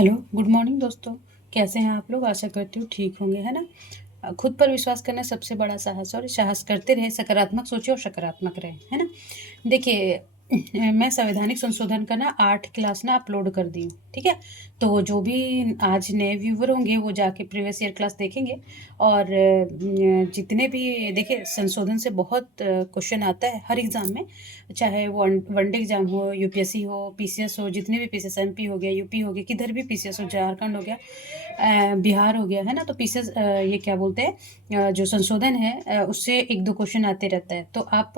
Hello, good morning दोस्तों। कैसे हैं आप लोग? आशा करती हूँ ठीक होंगे, है ना? खुद पर विश्वास करना सबसे बड़ा साहस है और साहस करते रहें, सकारात्मक सोचें और सकारात्मक रहें, है ना? देखिए मैं संवैधानिक संशोधन का ना 8 क्लास ना अपलोड कर दी हूँ, ठीक है? तो जो भी आज नए व्यूवर होंगे वो जाके प्रीवियस ईयर क्लास देखेंगे और जितने भी देखिए संशोधन से बहुत क्वेश्चन आता है हर एग्ज़ाम में, चाहे वो वनडे एग्ज़ाम हो, यूपीएससी हो, पीसीएस हो, जितने भी पीसीएस एमपी हो गया, यूपी हो गया, किधर भी पीसीएस हो, झारखंड हो गया, बिहार हो गया, है ना? तो पीसीएस ये क्या बोलते हैं जो संशोधन है उससे 1-2 क्वेश्चन आते रहता है। तो आप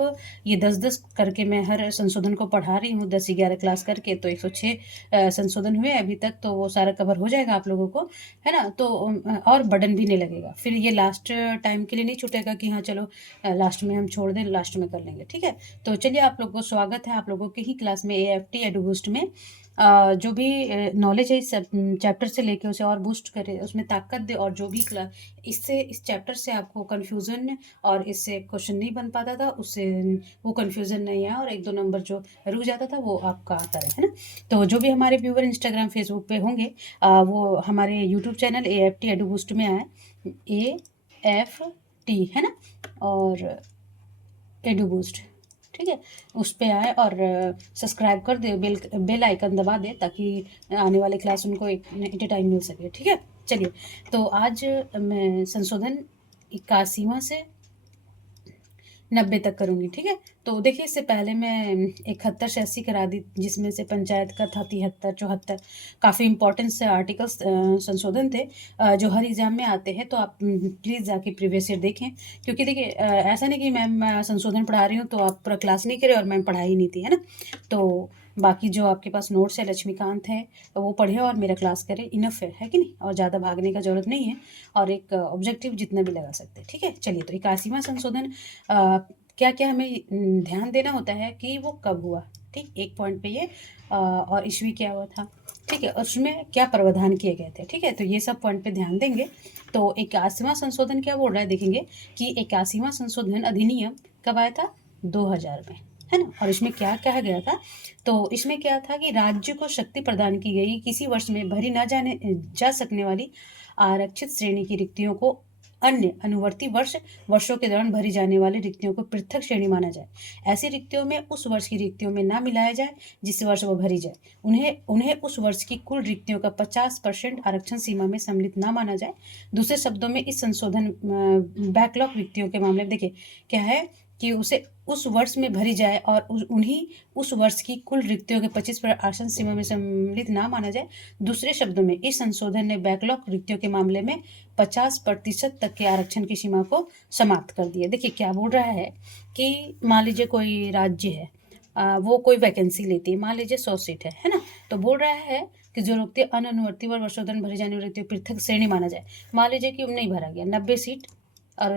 ये 10-10 करके मैं हर संशोधन को पढ़ा रही हूँ, 10-11 क्लास करके, तो 106 संशोधन हुए अभी तक, तो वो सारा कवर हो जाएगा आप लोगों को, है ना? तो और बर्डन भी नहीं लगेगा। फिर ये लास्ट टाइम के लिए नहीं छूटेगा कि हाँ चलो लास्ट में हम छोड़ दें, लास्ट में कर लेंगे, ठीक है? तो चलिए आप लोगों को स्वागत है आप लोगों की ही क्लास में एएफटी एडूबूस्ट में। जो भी नॉलेज है इस चैप्टर से लेके उसे और बूस्ट करे, उसमें ताकत दे, और जो भी इससे इस चैप्टर से आपको कन्फ्यूज़न और इससे क्वेश्चन नहीं बन पाता था, उससे वो कन्फ्यूज़न नहीं आया और 1-2 नंबर जो रुक जाता था वो आपका आता रहे, है ना? तो जो भी हमारे व्यूवर इंस्टाग्राम, फेसबुक पे होंगे वो हमारे यूट्यूब चैनल एएफटी एडूबूस्ट में आए, एएफटी, है ना? और एडूबूस्ट, ठीक है? उस पे आए और सब्सक्राइब कर दे, बेल आइकन दबा दे ताकि आने वाले क्लास उनको एट ए टाइम मिल सके, ठीक है? चलिए, तो आज मैं संशोधन 81वां से 90 तक करूँगी, ठीक है? तो देखिए इससे पहले मैं 71 से 80 करा दी, जिसमें से पंचायत का था 73, 74, काफ़ी इम्पोर्टेंट से आर्टिकल्स संशोधन थे जो हर एग्ज़ाम में आते हैं, तो आप प्लीज़ जाके प्रीवियस ईयर देखें। क्योंकि देखिए ऐसा नहीं कि मैम संशोधन पढ़ा रही हूँ तो आप पूरा क्लास नहीं करे और मैम पढ़ाई नहीं थी, है ना? तो बाकी जो आपके पास नोट्स है, लक्ष्मीकांत है, वो पढ़े और मेरा क्लास करें, इनफ है कि नहीं? और ज़्यादा भागने का ज़रूरत नहीं है और एक ऑब्जेक्टिव जितना भी लगा सकते हैं, ठीक है? चलिए, तो 81वां संशोधन क्या-क्या हमें ध्यान देना होता है कि वो कब हुआ, ठीक? एक पॉइंट पे ये और ईस्वी क्या हुआ था, ठीक है? उसमें क्या प्रावधान किए गए थे, ठीक है? तो ये सब पॉइंट पे ध्यान देंगे। तो 81वां संशोधन क्या बोल रहा है देखेंगे कि 81वां संशोधन अधिनियम कब आया था? 2000 में, है ना? और इसमें क्या कहा गया था? तो इसमें क्या था कि राज्य को शक्ति प्रदान की गई किसी वर्ष में भरी ना जा सकने वाली आरक्षित श्रेणी की रिक्तियों को अन्य अनुवर्ती वर्षों के दौरान भरी जाने वाली रिक्तियों को पृथक श्रेणी माना जाए। ऐसी रिक्तियों में उस वर्ष की रिक्तियों में ना मिलाया जाए जिस वर्ष वो भरी जाए। उन्हें उन्हें उस वर्ष की कुल रिक्तियों का 50% आरक्षण सीमा में सम्मिलित ना माना जाए। दूसरे शब्दों में इस संशोधन बैकलॉग रिक्तियों के मामले में देखिए क्या है कि उसे उस वर्ष में भरी जाए और उन्हीं उस वर्ष की कुल रिक्तियों के 25% आरक्षण सीमा में सम्मिलित ना माना जाए। दूसरे शब्दों में इस संशोधन ने बैकलॉग रिक्तियों के मामले में 50% तक के आरक्षण की सीमा को समाप्त कर दिया। देखिए क्या बोल रहा है कि मान लीजिए कोई राज्य है, वो कोई वैकेंसी लेती है, मान लीजिए 100 सीट है ना? तो बोल रहा है कि जो रिक्ति अनुवर्ती वर्षों दौरान भरी जाने वाली रिक्तियों पृथक श्रेणी माना जाए। मान लीजिए कि नहीं भरा गया, 90 सीट और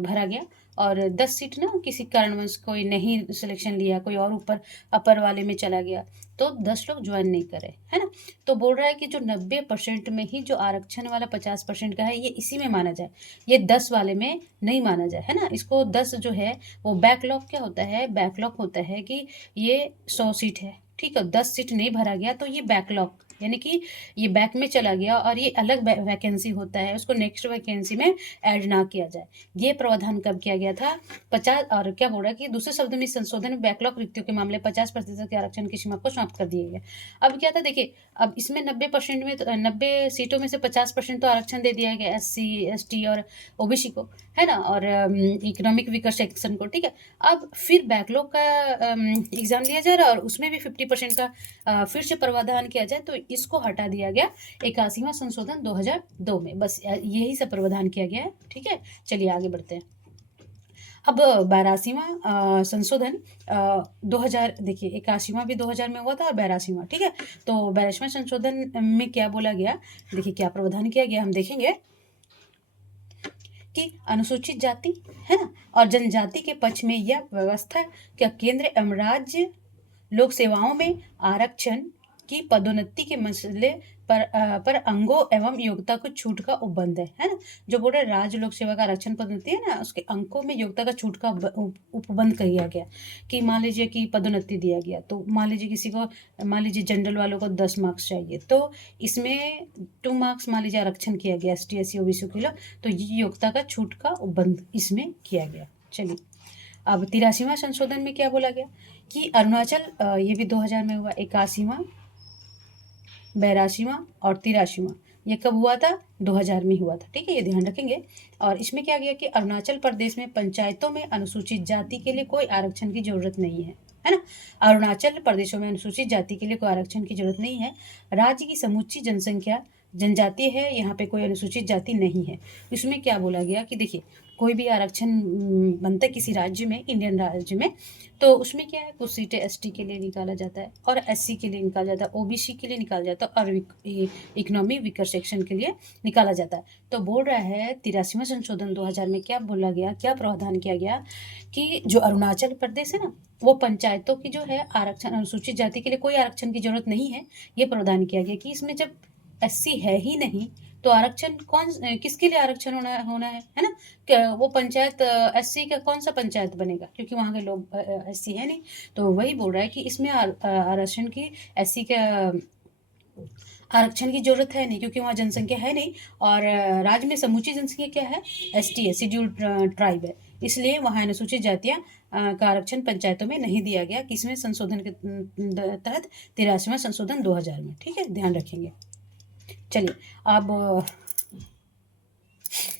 भरा गया और 10 सीट ना किसी कारणवश कोई नहीं सिलेक्शन लिया, कोई और ऊपर अपर वाले में चला गया, तो 10 लोग ज्वाइन नहीं करे, है ना? तो बोल रहा है कि जो 90% में ही जो आरक्षण वाला 50% का है ये इसी में माना जाए, ये 10 वाले में नहीं माना जाए, है ना? इसको 10 जो है वो बैकलॉग क्या होता है? बैकलॉग होता है कि ये 100 सीट है, ठीक है? 10 सीट नहीं भरा गया तो ये बैकलॉग यानी कि ये बैक में चला गया और ये अलग वैकेंसी होता है, उसको नेक्स्ट वैकेंसी में ऐड ना किया जाए। ये प्रावधान कब किया गया था? 50 और क्या बोल रहा है कि दूसरे शब्दों में इस संशोधन में बैकलॉग रिक्तियों के मामले 50% के आरक्षण की सीमा को समाप्त कर दिया गया। अब क्या था देखिए, अब इसमें 90% में 90 सीटों में से 50% तो आरक्षण दे दिया गया एससी, एसटी और ओबीसी को, है ना? और इकोनॉमिक वीकर सेक्शन को, ठीक है? अब फिर बैकलॉग का एग्जाम लिया जा रहा है और उसमें भी 50% का फिर से प्रावधान किया जाए, तो इसको हटा दिया गया 81वां संशोधन 2002 में। बस यही सब प्रावधान किया गया है, ठीक है? चलिए आगे बढ़ते हैं। अब 82वां संशोधन 2000 देखिए 81वां भी 2000 में हुआ था और 82वां, ठीक है? तो 82वां संशोधन में क्या बोला गया, देखिए क्या प्रावधान किया गया हम देखेंगे कि अनुसूचित जाति, है ना, और जनजाति के पक्ष में यह व्यवस्था क्या केंद्र एवं राज्य लोक सेवाओं में आरक्षण कि पदोन्नति के मसले पर अंगों एवं योग्यता को छूट का उपबंध है ना। जो बोल रहे राज्य लोक सेवा का आरक्षण पदोन्नति है ना, उसके अंकों में योग्यता का छूट का उपबंध किया गया। कि मान लीजिए कि पदोन्नति दिया गया, तो मान लीजिए किसी को, मान लीजिए जनरल वालों को 10 मार्क्स चाहिए, तो इसमें 2 मार्क्स मान लीजिए आरक्षण किया गया ST SC OBC के लिए, तो ये योग्यता का छूट का उपबंध इसमें किया गया। चलिए, अब 83वां संशोधन में क्या बोला गया कि अरुणाचल, ये भी 2000 में हुआ, 81वां, 82वां और 83वां, ये कब हुआ था? 2000 में हुआ था। ठीक है, ये ध्यान रखेंगे। और इसमें क्या गया कि अरुणाचल प्रदेश में पंचायतों में अनुसूचित जाति के लिए कोई आरक्षण की जरूरत नहीं है ना। अरुणाचल प्रदेशों में अनुसूचित जाति के लिए कोई आरक्षण की जरूरत नहीं है। राज्य की समूची जनसंख्या जनजातीय है, यहाँ पे कोई अनुसूचित जाति नहीं है। इसमें क्या बोला गया कि देखिए, कोई भी आरक्षण बनता है किसी राज्य में, इंडियन राज्य में, तो उसमें क्या है, कुछ सीटें ST के लिए निकाला जाता है और SC के लिए निकाला जाता है, OBC के लिए निकाला जाता है और इकोनॉमी वीकर सेक्शन के लिए निकाला जाता है। तो बोल रहा है 83वां संशोधन 2000 में क्या बोला गया, क्या प्रावधान किया गया कि जो अरुणाचल प्रदेश है ना, वो पंचायतों की जो है आरक्षण, अनुसूचित जाति के लिए कोई आरक्षण की जरूरत नहीं है। ये प्रावधान किया गया कि इसमें जब SC है ही नहीं, तो आरक्षण किसके लिए आरक्षण होना है ना। वो पंचायत SC का कौन सा पंचायत बनेगा, क्योंकि वहाँ के लोग SC है नहीं। तो वही बोल रहा है कि इसमें आरक्षण की, SC का आरक्षण की जरूरत है नहीं, क्योंकि वहाँ जनसंख्या है नहीं। और राज्य में समूची जनसंख्या क्या है, ST है, शेड्यूल्ड ट्राइब है, इसलिए वहाँ अनुसूचित जातियाँ का आरक्षण पंचायतों में नहीं दिया गया। किसमें संशोधन के तहत? 83वां संशोधन 2000 में। ठीक है, ध्यान रखेंगे। चलिए, अब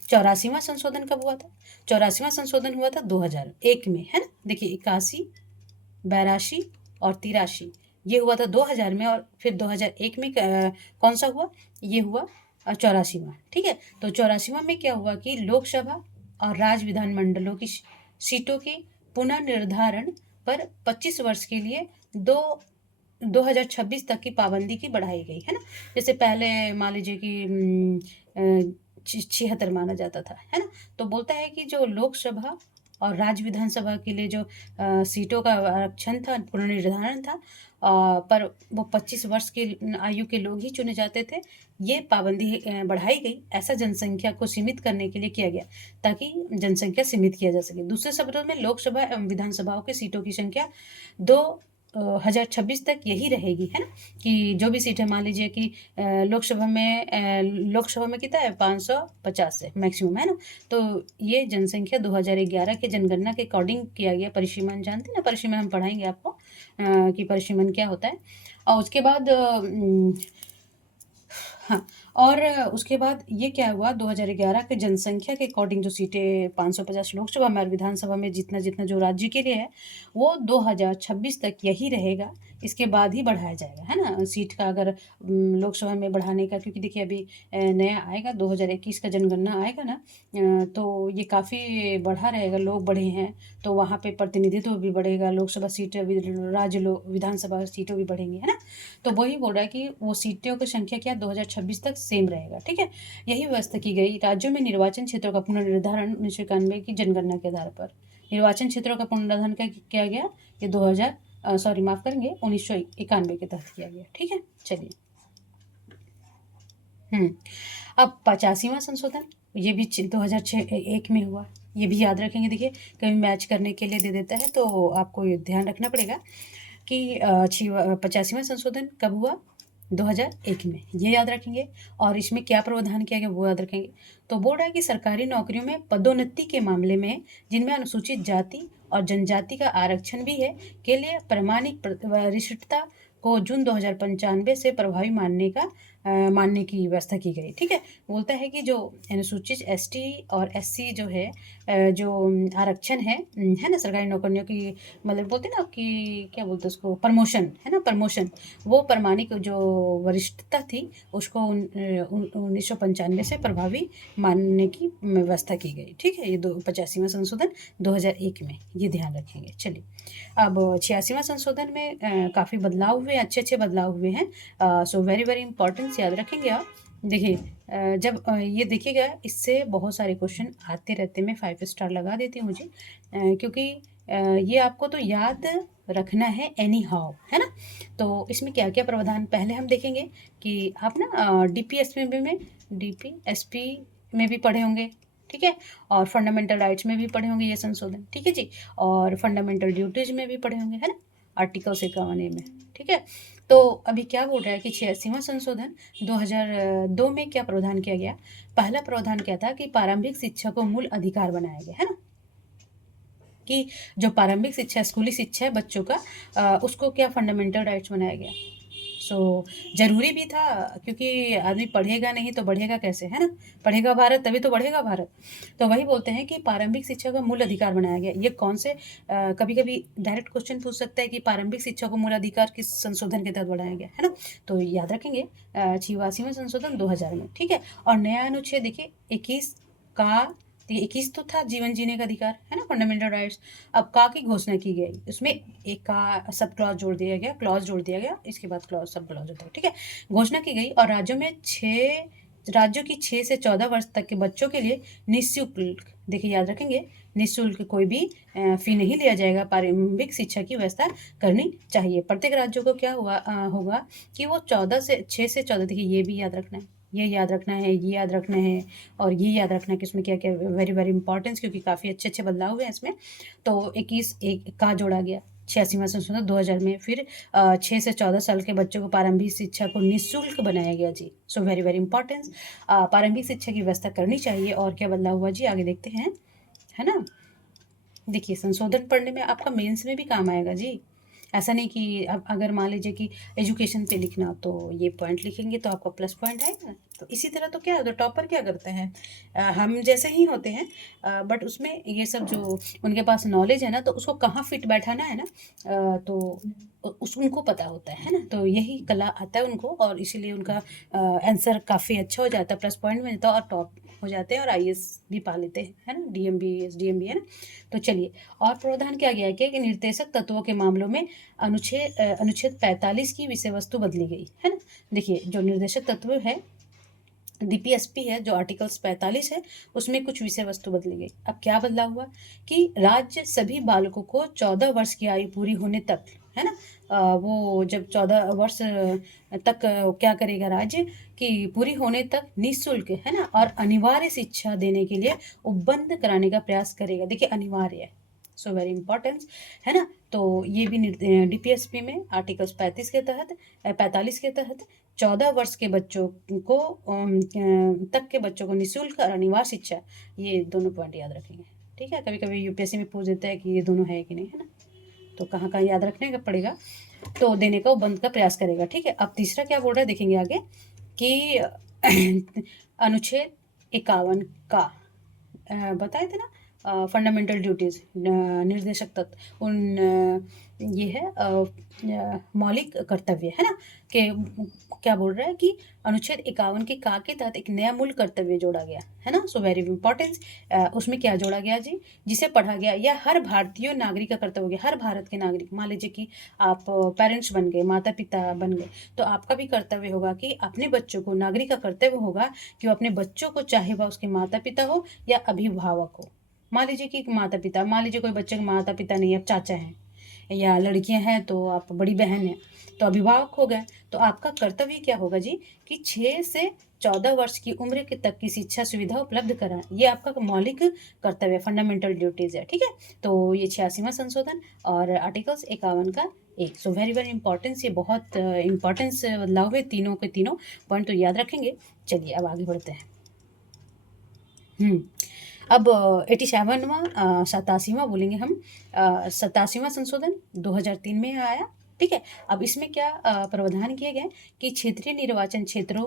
84वां संशोधन कब हुआ था? 84वां संशोधन हुआ था 2001 में, है ना। देखिए, 81, 82 और 83 ये हुआ था 2000 में, और फिर 2001 में कौन सा हुआ? ये हुआ 84वां। ठीक है, तो 84वां में क्या हुआ कि लोकसभा और राज्य विधानमंडलों की सीटों के पुनर्निर्धारण पर 25 वर्ष के लिए 2026 तक की पाबंदी की बढ़ाई गई, है ना। जैसे पहले मान लीजिए कि 76 माना जाता था, है ना। तो बोलता है कि जो लोकसभा और राज्य विधानसभा के लिए जो सीटों का आरक्षण था, पुनर्निर्धारण था, पर वो 25 वर्ष के आयु के लोग ही चुने जाते थे। ये पाबंदी बढ़ाई गई, ऐसा जनसंख्या को सीमित करने के लिए किया गया, ताकि जनसंख्या सीमित किया जा सके। दूसरे शब्दों में लोकसभा एवं विधानसभाओं की सीटों की संख्या 2026 तक यही रहेगी, है ना। कि जो भी सीट है, मान लीजिए कि लोकसभा में कितना है, 550 है मैक्सिमम, है ना। तो ये जनसंख्या 2011 के जनगणना के अकॉर्डिंग किया गया। परिसीमन जानते हैं ना, परिसीमन हम पढ़ाएंगे आपको कि परिसीमन क्या होता है। और उसके बाद हाँ, और उसके बाद ये क्या हुआ, 2011 के जनसंख्या के अकॉर्डिंग जो सीटें 550 लोकसभा में और विधानसभा में जितना जो राज्य के लिए है, वो 2026 तक यही रहेगा। इसके बाद ही बढ़ाया जाएगा, है ना, सीट का। अगर लोकसभा में बढ़ाने का, क्योंकि देखिए अभी नया आएगा, 2021 का जनगणना आएगा ना, तो ये काफ़ी बढ़ा रहेगा, लोग बढ़े हैं, तो वहाँ पे प्रतिनिधित्व भी बढ़ेगा, लोकसभा सीट, विधानसभा सीटों भी बढ़ेंगी, है ना। तो वही बोल रहा है कि वो सीटों की संख्या क्या 2026 तक सेम रहेगा। ठीक है, यही व्यवस्था की गई। राज्यों में निर्वाचन क्षेत्रों का पुनर्निर्धारण 1991 की जनगणना के आधार पर निर्वाचन क्षेत्रों का पुनर्निर्धारण किया गया। ये 1991 के तहत किया गया। ठीक है, चलिए। अब 85वां संशोधन, ये भी 2001 में हुआ। ये भी याद रखेंगे। देखिए, कभी मैच करने के लिए दे देता है, तो आपको ये ध्यान रखना पड़ेगा कि 85वां संशोधन कब हुआ, 2001 में। ये याद रखेंगे। और इसमें क्या प्रावधान किया गया वो याद रखेंगे। तो बोल रहा है कि सरकारी नौकरियों में पदोन्नति के मामले में जिनमें अनुसूचित जाति और जनजाति का आरक्षण भी है, के लिए प्रमाणिक वरिष्ठता को जून 2095 से प्रभावी मानने की व्यवस्था की गई। ठीक है, बोलता है कि जो अनुसूचित ST और SC जो है, जो आरक्षण है ना, सरकारी नौकरियों की, मतलब बोलते हैं ना कि क्या बोलते हैं उसको, प्रमोशन, है ना, प्रमोशन, वो प्रमाणिक जो वरिष्ठता थी उसको 1995 से प्रभावी मानने की व्यवस्था की गई। ठीक है, ये 85वां संशोधन 2001 में, ये ध्यान रखेंगे। चलिए, अब 86वां संशोधन में काफ़ी बदलाव हुए, अच्छे बदलाव हुए हैं। सो वेरी वेरी इंपॉर्टेंट, याद रखेंगे आप। देखिए, जब ये देखिएगा, इससे बहुत सारे क्वेश्चन आते रहते, मैं 5 स्टार लगा देती हूँ मुझे, क्योंकि ये आपको तो याद रखना है एनी हाउ, है ना। तो इसमें क्या क्या प्रावधान पहले हम देखेंगे कि आप ना डीपीएसपी में भी पढ़े होंगे, ठीक है, और फंडामेंटल राइट्स में भी पढ़े होंगे ये संशोधन, ठीक है जी, और फंडामेंटल ड्यूटीज में भी पढ़े होंगे, है ना, आर्टिकल 51A में, ठीक है। तो अभी क्या बोल रहा है कि 86वां संशोधन 2002 में क्या प्रावधान किया गया। पहला प्रावधान क्या था कि प्रारंभिक शिक्षा को मूल अधिकार बनाया गया, है ना, कि जो प्रारंभिक शिक्षा स्कूली शिक्षा है बच्चों का उसको क्या फंडामेंटल राइट्स बनाया गया। सो जरूरी भी था, क्योंकि आदमी पढ़ेगा नहीं तो बढ़ेगा कैसे, है ना, पढ़ेगा भारत तभी तो बढ़ेगा भारत। तो वही बोलते हैं कि प्रारंभिक शिक्षा का मूल अधिकार बनाया गया। ये कौन से कभी कभी डायरेक्ट क्वेश्चन पूछ सकता है कि प्रारंभिक शिक्षा को मूल अधिकार किस संशोधन के तहत बढ़ाया गया, है ना। तो याद रखेंगे 86वां संशोधन 2000 में, ठीक है। और नया अनुच्छेद देखिए 21 का, 21 तो था जीवन जीने का अधिकार, है ना, फंडामेंटल राइट्स। अब का की घोषणा की गई, उसमें एक का सब क्लॉज जोड़ दिया गया, क्लॉज जोड़ दिया गया, इसके बाद क्लॉज सब क्लॉज होता है, ठीक है। घोषणा की गई और राज्यों की 6 से 14 वर्ष तक के बच्चों के लिए निःशुल्क, देखिए याद रखेंगे, निःशुल्क कोई भी फी नहीं लिया जाएगा, प्रारंभिक शिक्षा की व्यवस्था करनी चाहिए। प्रत्येक राज्यों को क्या होगा कि वो 6 से 14, देखिए ये भी याद रखना है, ये याद रखना है, ये याद रखना है, और ये याद रखना है कि इसमें क्या क्या वेरी वेरी इंपॉर्टेंस, क्योंकि काफ़ी अच्छे अच्छे बदलाव हुए हैं इसमें। तो 21 एक का जोड़ा गया 86वां संशोधन 2000 में। फिर 6 से 14 साल के बच्चों को प्रारंभिक शिक्षा को निःशुल्क बनाया गया जी। सो वेरी वेरी इंपॉर्टेंस, प्रारंभिक शिक्षा की व्यवस्था करनी चाहिए। और क्या बदलाव हुआ जी, आगे देखते हैं, है ना। देखिए संशोधन पढ़ने में आपका मेंस में भी काम आएगा जी। ऐसा नहीं कि अब अगर मान लीजिए कि एजुकेशन पे लिखना तो ये पॉइंट लिखेंगे तो आपका प्लस पॉइंट आएगा। तो इसी तरह तो क्या होता है, टॉपर क्या करते हैं, हम जैसे ही होते हैं, बट उसमें ये सब जो उनके पास नॉलेज है ना, तो उसको कहाँ फिट बैठाना है ना, तो उस उनको पता होता है ना। तो यही कला आता है उनको, और इसीलिए उनका आंसर काफ़ी अच्छा हो जाता है, प्लस पॉइंट मिलता है और टॉप हो जाते हैं और आईएएस भी पा लेते हैं, है ना, डीएमबी एसडीएमबी, है ना। तो चलिए, और प्रावधान क्या गया कि निर्देशक तत्वों के मामलों में अनुच्छेद 45 की विषय वस्तु बदली गई, है ना। देखिए जो निर्देशक तत्व है डीपीएसपी है, जो आर्टिकल्स 45 है, उसमें कुछ विषय वस्तु बदली गई। अब क्या बदलाव हुआ कि राज्य सभी बालकों को 14 वर्ष की आयु पूरी होने तक, है ना, वो जब 14 वर्ष तक क्या करेगा राज्य कि पूरी होने तक निःशुल्क, है ना, और अनिवार्य शिक्षा देने के लिए उपबंध कराने का प्रयास करेगा। देखिए अनिवार्य है, सो वेरी इंपॉर्टेंट, है ना। तो ये भी डीपीएसपी में आर्टिकल्स 45 के तहत 14 वर्ष के बच्चों को तक के बच्चों को निःशुल्क और अनिवार्य शिक्षा, ये दोनों पॉइंट याद रखेंगे, ठीक है। कभी कभी यूपीएससी में पूछ देता है कि ये दोनों है कि नहीं, है ना, तो कहाँ कहाँ याद रखने का पड़ेगा, तो देने का बंद का प्रयास करेगा, ठीक है। अब तीसरा क्या बोल रहा है देखेंगे आगे कि अनुच्छेद 51 का बताए थे ना, फंडामेंटल ड्यूटीज, निर्देशक तत्व, ये है मौलिक कर्तव्य, है ना, कि क्या बोल रहा है कि अनुच्छेद 51 के का के तहत एक नया मूल कर्तव्य जोड़ा गया, है ना। सो वेरी इंपॉर्टेंस, उसमें क्या जोड़ा गया जी, जिसे पढ़ा गया यह हर भारतीय नागरिक का कर्तव्य हो गया। हर भारत के नागरिक, मान लीजिए कि आप पेरेंट्स बन गए, माता पिता बन गए, तो आपका भी कर्तव्य होगा कि अपने बच्चों को, नागरिक का कर्तव्य होगा कि वो अपने बच्चों को, चाहे वह उसके माता पिता हो या अभिभावक हो। मान लीजिए कि माता पिता, मान लीजिए कोई बच्चे के माता पिता नहीं है, चाचा हैं या लड़कियां हैं तो आप बड़ी बहन हैं, तो अभिभावक हो गए, तो आपका कर्तव्य क्या होगा जी कि 6 से 14 वर्ष की उम्र के तक की शिक्षा सुविधा उपलब्ध कराएं। ये आपका मौलिक कर्तव्य, फंडामेंटल ड्यूटीज है, ठीक है। तो ये 86वां संशोधन और आर्टिकल्स 51 का एक, सो वेरी वेरी इंपॉर्टेंस, ये बहुत इंपॉर्टेंस बदलाव हुए, तीनों के तीनों पॉइंट तो याद रखेंगे। चलिए अब आगे बढ़ते हैं। अब 87वां 87वां बोलेंगे हम, 87वां संशोधन 2003 में आया, ठीक है। अब इसमें क्या प्रावधान किए गए कि क्षेत्रीय निर्वाचन क्षेत्रों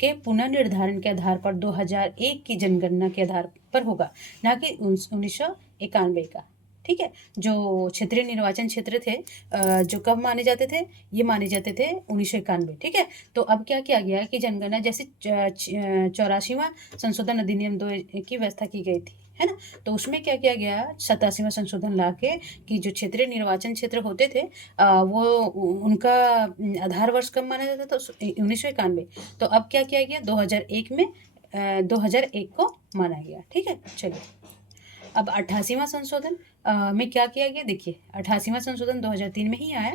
के पुनर्निर्धारण के आधार पर 2001 की जनगणना के आधार पर होगा, ना कि 1991 का, ठीक है। जो क्षेत्रीय निर्वाचन क्षेत्र थे जो कब माने जाते थे, ये माने जाते थे 1991, ठीक है। तो अब क्या किया गया कि जनगणना जैसे 84वां संशोधन अधिनियम 2 की व्यवस्था की गई थी, है ना। तो उसमें क्या किया गया, 87वां संशोधन ला के कि जो क्षेत्रीय निर्वाचन क्षेत्र होते थे वो उनका आधार वर्ष कब माना जाता था, 1991। तो अब क्या किया गया, 2001 में 2001 को माना गया, ठीक है। चलिए अब 88वां संशोधन में क्या किया गया, देखिए 88वां संशोधन 2003 में ही आया।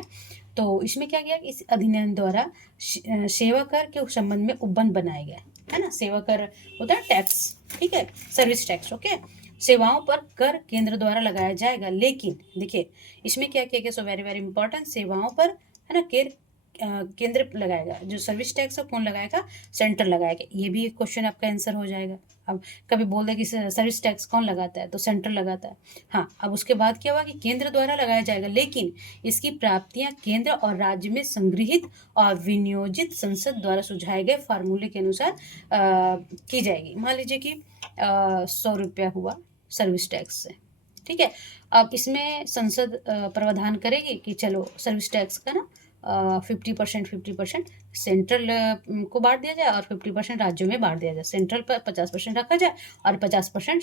तो इसमें क्या किया, इस अधिनियम द्वारा सेवा कर के संबंध में उपबंध बनाया गया है ना। सेवा कर होता है टैक्स, ठीक है, सर्विस टैक्स, ओके। सेवाओं पर कर केंद्र द्वारा लगाया जाएगा, लेकिन देखिए इसमें क्या किया गया, सो वेरी वेरी इंपॉर्टेंट, सेवाओं पर है ना केंद्र लगाएगा। जो सर्विस टैक्स है कौन लगाएगा, सेंटर लगाएगा। ये भी एक क्वेश्चन आपका आंसर हो जाएगा। अब कभी बोल दे कि सर्विस टैक्स कौन लगाता है, तो सेंटर लगाता है। हाँ, अब उसके बाद क्या हुआ कि केंद्र द्वारा लगाया जाएगा, लेकिन इसकी प्राप्तियां केंद्र और राज्य में संग्रहित और विनियोजित संसद द्वारा सुझाए गए फार्मूले के अनुसार की जाएगी। मान लीजिए कि 100 रुपया हुआ सर्विस टैक्स से, ठीक है। अब इसमें संसद प्रावधान करेगी कि चलो सर्विस टैक्स का ना 50% सेंट्रल को बांट दिया जाए और 50% राज्यों में बांट दिया जाए। सेंट्रल पर 50% रखा जाए और 50%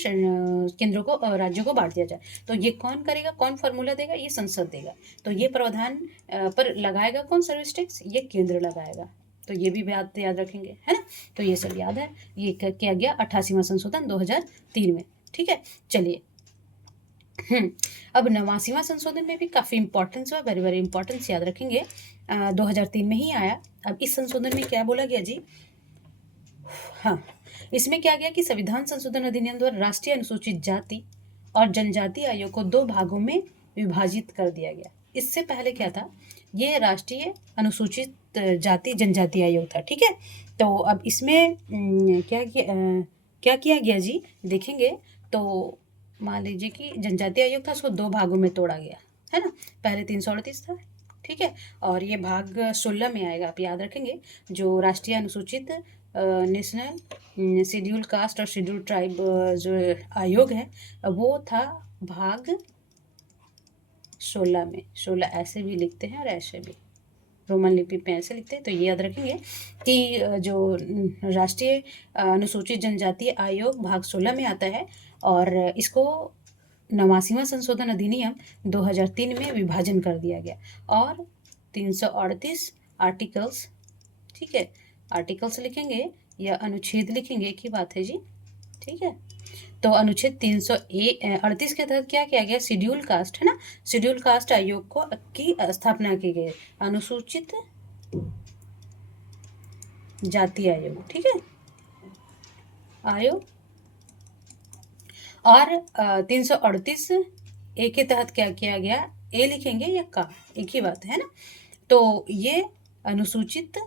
केंद्रों को राज्यों को बांट दिया जाए। तो ये कौन करेगा, कौन फार्मूला देगा, ये संसद देगा। तो ये प्रावधान पर लगाएगा कौन सर्विस टैक्स, ये केंद्र लगाएगा। तो ये भी बात याद रखेंगे, है ना। तो ये सब याद है, ये किया गया 88वां संशोधन 2003 में, ठीक है। चलिए अब 89वां संशोधन में भी काफ़ी इंपॉर्टेंस है, वेरी वेरी इंपॉर्टेंस याद रखेंगे। 2003 में ही आया। अब इस संशोधन में क्या बोला गया जी, हाँ, इसमें क्या गया कि संविधान संशोधन अधिनियम द्वारा राष्ट्रीय अनुसूचित जाति और जनजाति आयोग को 2 भागों में विभाजित कर दिया गया। इससे पहले क्या था, ये राष्ट्रीय अनुसूचित जाति जनजाति आयोग था, ठीक है। तो अब इसमें क्या किया गया जी, देखेंगे तो मान लीजिए कि जनजाति आयोग था, उसको 2 भागों में तोड़ा गया, है ना। पहले 338 था, ठीक है, और ये भाग 16 में आएगा, आप याद रखेंगे। जो राष्ट्रीय अनुसूचित नेशनल शेड्यूल कास्ट और शेड्यूल ट्राइब जो आयोग है, वो था भाग 16 में। 16 ऐसे भी लिखते हैं और ऐसे भी रोमन लिपि पे ऐसे लिखते हैं। तो ये याद रखेंगे कि जो राष्ट्रीय अनुसूचित जनजाति आयोग भाग 16 में आता है, और इसको 89वां संशोधन अधिनियम 2003 में विभाजन कर दिया गया, और 338 आर्टिकल्स, ठीक है, आर्टिकल्स लिखेंगे या अनुच्छेद लिखेंगे, एक ही बात है जी, ठीक है। तो अनुच्छेद 338 के तहत क्या किया गया, शेड्यूल कास्ट, है ना, शेड्यूल कास्ट आयोग को की स्थापना की गई, अनुसूचित जाति आयोग, ठीक है, आयोग। और 338 ए के तहत क्या किया गया, ए लिखेंगे या का, एक ही बात है ना। तो ये अनुसूचित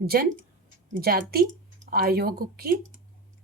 जनजाति आयोग की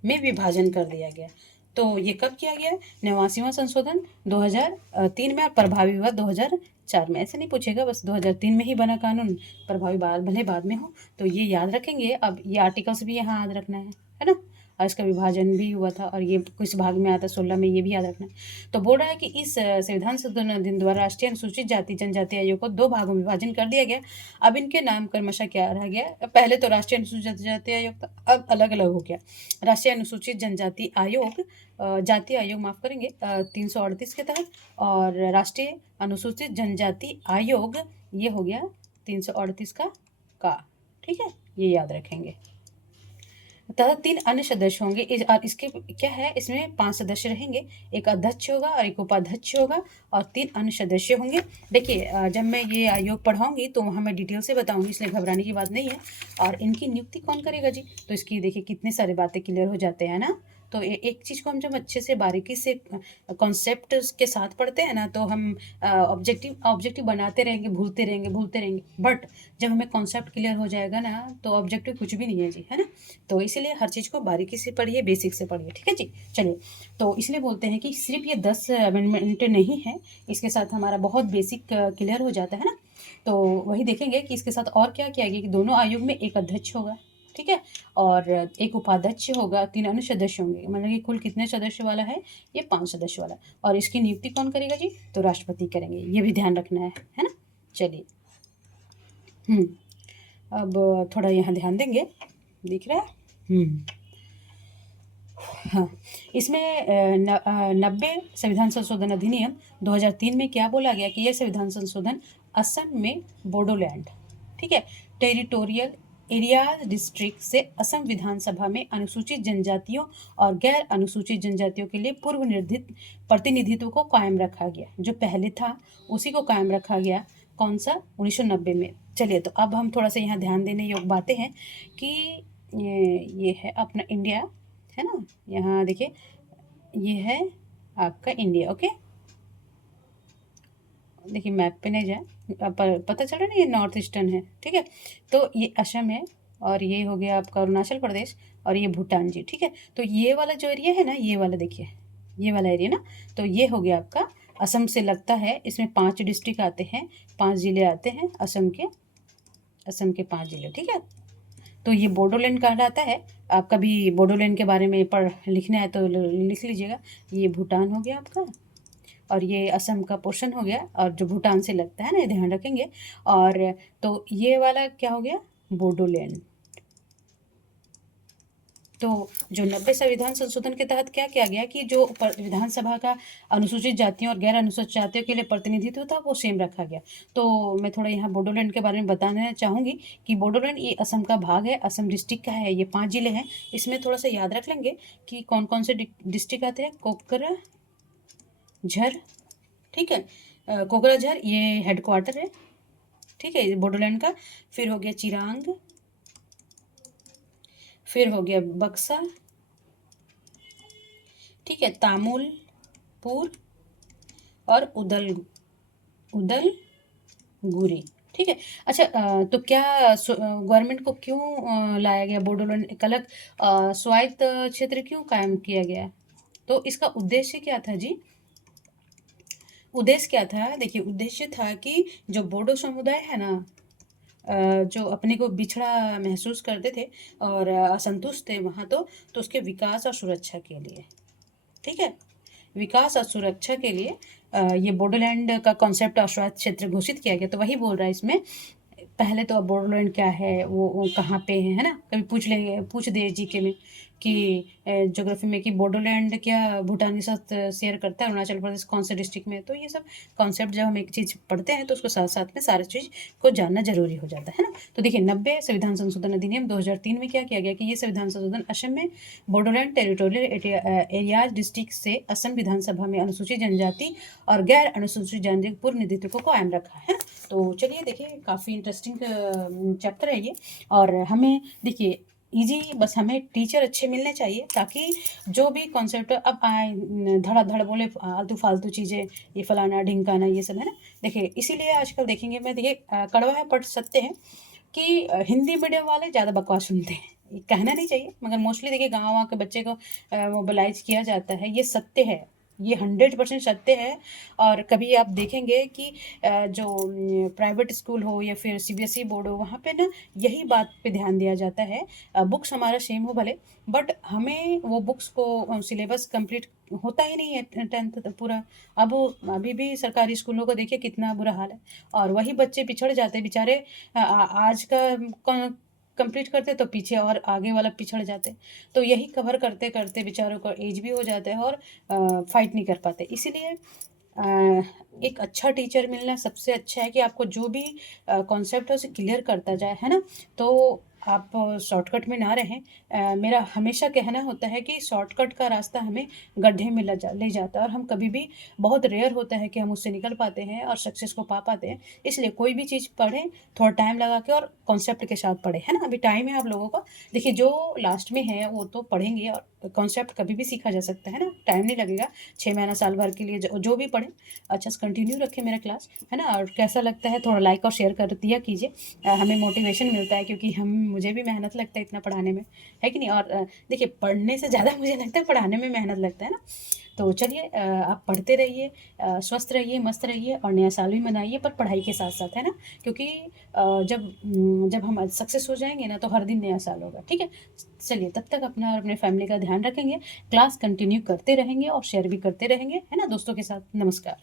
में विभाजन कर दिया गया। तो ये कब किया गया, 89वां संशोधन 2003 में, और प्रभावी हुआ 2004 में। ऐसे नहीं पूछेगा, बस 2003 में ही बना कानून, प्रभावी भले बाद में हो। तो ये याद रखेंगे। अब ये आर्टिकल्स भी यहाँ याद रखना है ना, और इसका विभाजन भी हुआ था, और ये किस भाग में आता है, 16 में, ये भी याद रखना है। तो बोल रहा है कि इस संविधान संशोधन अधिनियम द्वारा राष्ट्रीय अनुसूचित जाति जनजाति आयोग को 2 भागों में विभाजन कर दिया गया। अब इनके नाम क्रमशः क्या रह गया, पहले तो राष्ट्रीय अनुसूचित जनजाति आयोग था, अब अलग अलग हो गया। राष्ट्रीय अनुसूचित जनजाति आयोग जाति आयोग, माफ करेंगे, 338 के तहत, और राष्ट्रीय अनुसूचित जनजाति आयोग ये हो गया 338 का, ठीक है, ये याद रखेंगे। तथा 3 अन्य सदस्य होंगे, और इसके क्या है, इसमें 5 सदस्य रहेंगे, एक अध्यक्ष होगा और एक उपाध्यक्ष होगा, और 3 अन्य सदस्य होंगे। देखिए जब मैं ये आयोग पढ़ाऊंगी तो वहाँ मैं डिटेल से बताऊंगी, इसलिए घबराने की बात नहीं है। और इनकी नियुक्ति कौन करेगा जी, तो इसकी देखिए कितनी सारी बातें क्लियर हो जाते हैं ना। तो एक चीज़ को हम जब अच्छे से बारीकी से कॉन्सेप्ट के साथ पढ़ते हैं ना, तो हम ऑब्जेक्टिव बनाते रहेंगे, भूलते रहेंगे। बट जब हमें कॉन्सेप्ट क्लियर हो जाएगा ना, तो ऑब्जेक्टिव कुछ भी नहीं है जी, है ना। तो इसलिए हर चीज़ को बारीकी से पढ़िए, बेसिक से पढ़िए, ठीक है जी। चलिए, तो इसलिए बोलते हैं कि सिर्फ ये 10 अमेंडमेंट नहीं है, इसके साथ हमारा बहुत बेसिक क्लियर हो जाता है ना। तो वही देखेंगे कि इसके साथ और क्या किया गया, कि दोनों आयोग में एक अध्यक्ष होगा, ठीक है, और एक उपाध्यक्ष होगा, 3 अन्य सदस्य होंगे। मतलब कि कुल कितने सदस्य वाला है, ये 5 सदस्य वाला। और इसकी नियुक्ति कौन करेगा जी, तो राष्ट्रपति करेंगे, ये भी ध्यान रखना है ना। चलिए, अब थोड़ा यहाँ ध्यान देंगे, दिख रहा है। हाँ, इसमें 90 संविधान संशोधन अधिनियम 2003 में क्या बोला गया, कि यह संविधान संशोधन असम में बोडोलैंड, ठीक है, टेरिटोरियल एरियाज डिस्ट्रिक्ट से असम विधानसभा में अनुसूचित जनजातियों और गैर अनुसूचित जनजातियों के लिए पूर्व निर्धारित प्रतिनिधित्व को कायम रखा गया। जो पहले था उसी को कायम रखा गया। कौन सा? 1990 में। चलिए, तो अब हम थोड़ा सा यहाँ ध्यान देने योग्य बातें हैं कि ये है अपना इंडिया, है ना। यहाँ देखिए, ये है आपका इंडिया। ओके, देखिए मैप पे नहीं जाए, पर पता चल रहा है ना, ये नॉर्थ ईस्टर्न है, ठीक है। तो ये असम है, और ये हो गया आपका अरुणाचल प्रदेश, और ये भूटान जी, ठीक है। तो ये वाला जो एरिया है ना, ये वाला देखिए, ये वाला एरिया ना, तो ये हो गया आपका असम से लगता है। इसमें 5 डिस्ट्रिक्ट आते हैं, 5 ज़िले आते हैं असम के 5 ज़िले, ठीक है। तो ये बोडोलैंड कहलाता है। आप कभी बोडोलैंड के बारे में पढ़ लिखना है तो लिख लीजिएगा। ये भूटान हो गया आपका, और ये असम का पोर्शन हो गया, और जो भूटान से लगता है ना, ये ध्यान रखेंगे। और तो ये वाला क्या हो गया? बोडोलैंड। तो जो 90 संविधान संशोधन के तहत क्या किया गया कि जो विधानसभा का अनुसूचित जातियों और गैर अनुसूचित जातियों के लिए प्रतिनिधित्व था वो सेम रखा गया। तो मैं थोड़ा यहाँ बोडोलैंड के बारे में बताना चाहूँगी कि बोडोलैंड ये असम का भाग है, असम डिस्ट्रिक्ट का है। ये 5 जिले हैं। इसमें थोड़ा सा याद रख लेंगे कि कौन कौन से डिस्ट्रिक्ट आते हैं। कोकराझार, ठीक है, कोकराझार ये हेडक्वार्टर है, ठीक है, बोडोलैंड का। फिर हो गया चिरांग, फिर हो गया बक्सा, ठीक है, तामुलपुर और उदलगुरी, ठीक है। अच्छा, तो क्या गवर्नमेंट को क्यों लाया गया बोडोलैंड, एक अलग स्वायत्त क्षेत्र क्यों कायम किया गया? तो इसका उद्देश्य क्या था जी? उद्देश्य क्या था? देखिए, उद्देश्य था कि जो बोडो समुदाय है ना, जो अपने को बिछड़ा महसूस करते थे और असंतुष्ट थे वहाँ, तो उसके विकास और सुरक्षा के लिए, ठीक है, विकास और सुरक्षा के लिए ये बोडोलैंड का कॉन्सेप्ट और स्वायत्त क्षेत्र घोषित किया गया। तो वही बोल रहा है इसमें। पहले तो अब बोडोलैंड क्या है, वो कहाँ पे है ना, कभी पूछ लेंगे, पूछ दे जीके में कि ज्योग्राफी में कि बोडोलैंड क्या भूटान के साथ शेयर करता है, अरुणाचल प्रदेश कौन से डिस्ट्रिक्ट में। तो ये सब कॉन्सेप्ट जब हम एक चीज़ पढ़ते हैं तो उसको साथ साथ में सारी चीज़ को जानना जरूरी हो जाता है ना। तो देखिए, 90 संविधान संशोधन अधिनियम 2003 में क्या किया गया कि ये संविधान संशोधन असम में बोडोलैंड टेरिटोरियल एरियाज डिस्ट्रिक्ट से असम विधानसभा में अनुसूचित जनजाति और गैर अनुसूचित जनजाति पूर्व प्रतिनिधित्व को कायम रखा है। तो चलिए देखिए, काफ़ी इंटरेस्टिंग चैप्टर है ये। और हमें देखिए इजी, बस हमें टीचर अच्छे मिलने चाहिए ताकि जो भी कॉन्सेप्ट अब आए धड़ाधड़ बोले आलतू फालतू चीज़ें, ये फलाना ढिंकाना, ये सब है ना। देखिए, इसीलिए आजकल देखेंगे मैं, देखिए कड़वा है पढ़ सकते हैं कि हिंदी मीडियम वाले ज़्यादा बकवास सुनते हैं। ये कहना नहीं चाहिए, मगर मोस्टली देखिए गाँव के बच्चे को मोबिलाइज किया जाता है। ये सत्य है, ये 100% सत्य है। और कभी आप देखेंगे कि जो प्राइवेट स्कूल हो या फिर सीबीएसई बोर्ड हो, वहाँ पे ना यही बात पे ध्यान दिया जाता है। बुक्स हमारा सेम हो भले, बट हमें वो बुक्स को सिलेबस कंप्लीट होता ही नहीं है 10th तक पूरा। अब अभी भी सरकारी स्कूलों को देखिए कितना बुरा हाल है, और वही बच्चे पिछड़ जाते हैं बेचारे। आज का कंप्लीट करते तो पीछे और आगे वाला पिछड़ जाते। तो यही कवर करते करते बेचारों का एज भी हो जाता है और फाइट नहीं कर पाते। इसीलिए एक अच्छा टीचर मिलना सबसे अच्छा है कि आपको जो भी कॉन्सेप्ट है उसे क्लियर करता जाए, है ना। तो आप शॉर्टकट में ना रहें। मेरा हमेशा कहना होता है कि शॉर्टकट का रास्ता हमें गड्ढे में ले जाता है, और हम कभी भी, बहुत रेयर होता है कि हम उससे निकल पाते हैं और सक्सेस को पा पाते हैं। इसलिए कोई भी चीज़ पढ़ें थोड़ा टाइम लगा के, और कॉन्सेप्ट के साथ पढ़ें, है ना। अभी टाइम है आप लोगों का। देखिए, जो लास्ट में है वो तो पढ़ेंगे, और कॉन्सेप्ट कभी भी सीखा जा सकता है ना, टाइम नहीं लगेगा। 6 महीना साल भर के लिए जो भी पढ़ें। अच्छा, कंटिन्यू रखें मेरा क्लास, है ना। और कैसा लगता है थोड़ा लाइक और शेयर कर दिया कीजिए, हमें मोटिवेशन मिलता है, क्योंकि मुझे भी मेहनत लगता है इतना पढ़ाने में, है कि नहीं। और देखिए, पढ़ने से ज़्यादा मुझे लगता है पढ़ाने में मेहनत लगता है ना। तो चलिए, आप पढ़ते रहिए, स्वस्थ रहिए, मस्त रहिए, और नया साल भी मनाइए, पर पढ़ाई के साथ साथ, है ना। क्योंकि जब हम सक्सेस हो जाएंगे ना, तो हर दिन नया साल होगा, ठीक है। चलिए, तब तक अपना और अपने फैमिली का ध्यान रखेंगे, क्लास कंटिन्यू करते रहेंगे और शेयर भी करते रहेंगे, है ना, दोस्तों के साथ। नमस्कार।